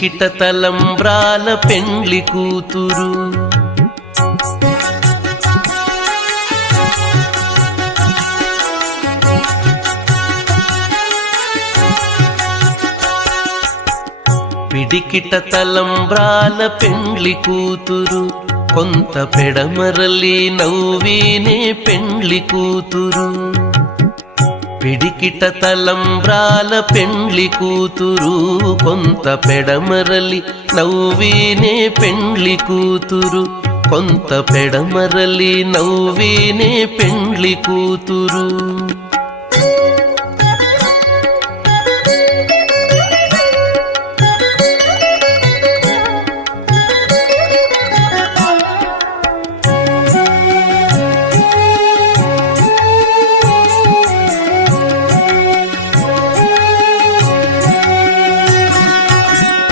పిడికిట తలంబ్రాల పెండ్లి కూతురు. పిడికిట తలంబ్రాల పెండ్లి కూతురు, కొంత పెడమరలి నవ్వినే పెండ్లి కూతురు. పిడికిట తలంబ్రాల పెండ్లి కూతురు, కొంత పెడమరలి నవ్వినే పెండ్లి కూతురు. కొంత పెడమరలి నవ్వినే పెండ్లి కూతురు.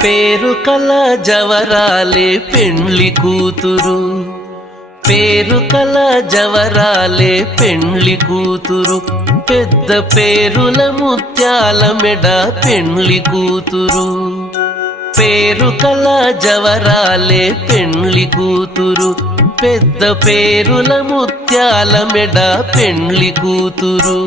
పేరు కల జవరాలే పెండ్లి కూతురు. పేరు కల జవరాలే పెండ్లి కూతురు. పెద్ద పేరుల ముత్యాల మెడ పెండ్లి కూతురు. పేరు కల జవరాలే పెండ్లి కూతురు. పెద్ద పేరుల ముత్యాల మెడ పెండ్లి కూతురు.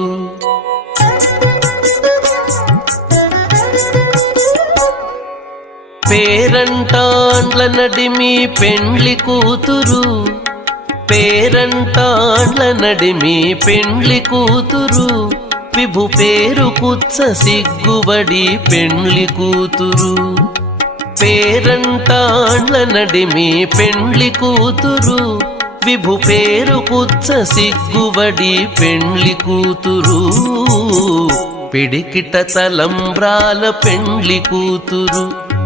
పేరంటాండ్ల నడిమి పెండ్లి కూతురు. పేరంటాండ్ల నడిమి పెండ్లి కూతురు. విభు పేరు కుచ్చ సిగ్గుబడి పెండ్లి కూతురు. పేరంటాండ్ల నడిమి పెండ్లి కూతురు. విభు పేరు కుచ్చ సిగ్గుబడి పెండ్లి కూతురు. పిడికిట తలంబ్రాల పెండ్లి కూతురు,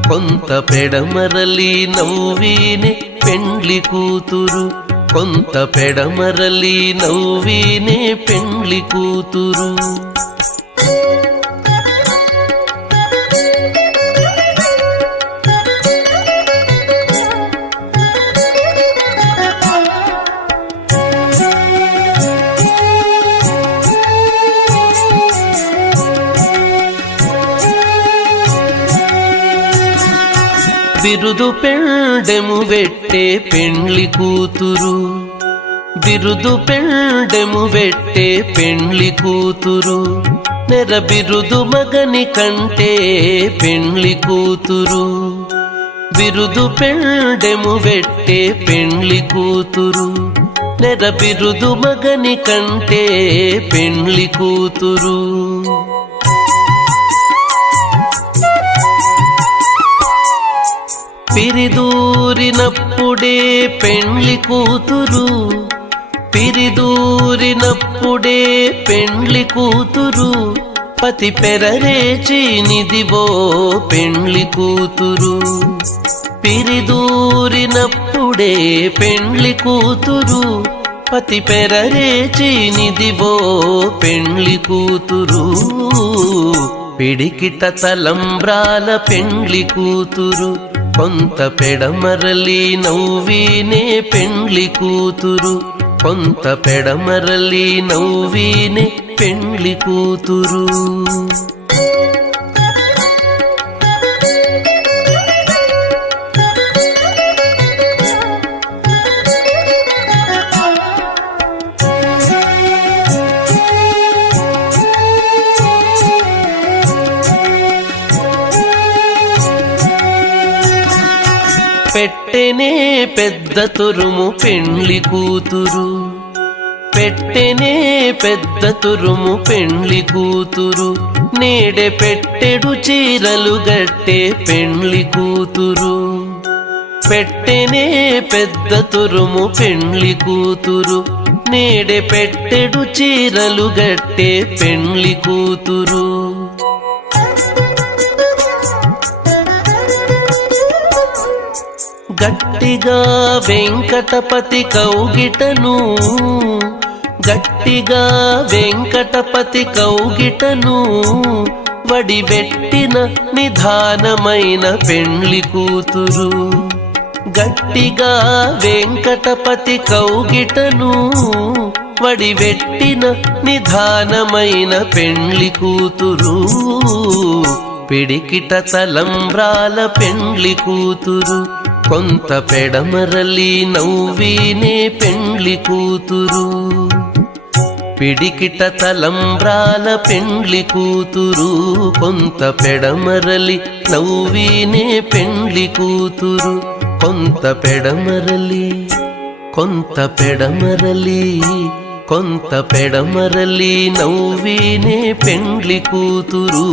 కొంత పెడమరలి నవ్వినే పెండ్లి కూతురు. కొంత పెడమరలి నవ్వినే పెండ్లి కూతురు. బిరుదు పెండెము వెట్టే పెండ్లి కూతురు. బిరుదు పెండెము వెట్టే పెండ్లి కూతురు. నెర బిరుదు మగని కంటే పెండ్లి కూతురు. బిరుదు పెండెము వెట్టే పెండ్లి కూతురు. నెర బిరుదు మగని కంటే పెండ్లి కూతురు. పిరిదూరినప్పుడే పెండ్లి కూతురు. పిరిదూరినప్పుడే పెండ్లి కూతురు. పతి పెరరేచి నిదివో పెండ్లి కూతురు. పిరిదూరినప్పుడే పెండ్లి కూతురు. పతి పెరరేచి నిదివో పెండ్లి కూతురు. పిడికిట తలంబ్రాల పెండ్లి కూతురు, కొంత పెడమరలి నవ్వినే పెండ్లి కూతురు. కొంత పెడమరలి నవ్వినే పెండ్లి కూతురు. పెట్టెనే పెద్ద తురుము పెండ్లి కూతురు. పెట్టెనే పెద్ద తురుము పెండ్లి కూతురు. నేడే పెట్టెడు చీరలు గట్టే పెండ్లి కూతురు. పెట్టెనే పెద్ద తురుము పెండ్లి కూతురు. నేడే పెట్టెడు చీరలు గట్టే పెండ్లి కూతురు. గట్టిగా వెంకటపతి కౌగిటను. గట్టిగా వెంకటపతి కౌగిటను. వడిబెట్టిన నిధానమైన పెండ్లి కూతురు. గట్టిగా వెంకటపతి కౌగిటను. వడిబెట్టిన నిధానమైన పెండ్లి కూతురు. పిడికిట తలంబ్రాల పెండ్లి కూతురు కొంత పెడమరలి నవ్వినే పెండ్లి కూతురు పిడికిట తలంబ్రాల పెండ్లి కూతురు కొంత పెడమరలి నవ్వినే పెండ్లి కూతురు కొంత పెడమరలి కొంత పెడమరలి కొంత పెడమరలి నవ్వినే పెండ్లి కూతురు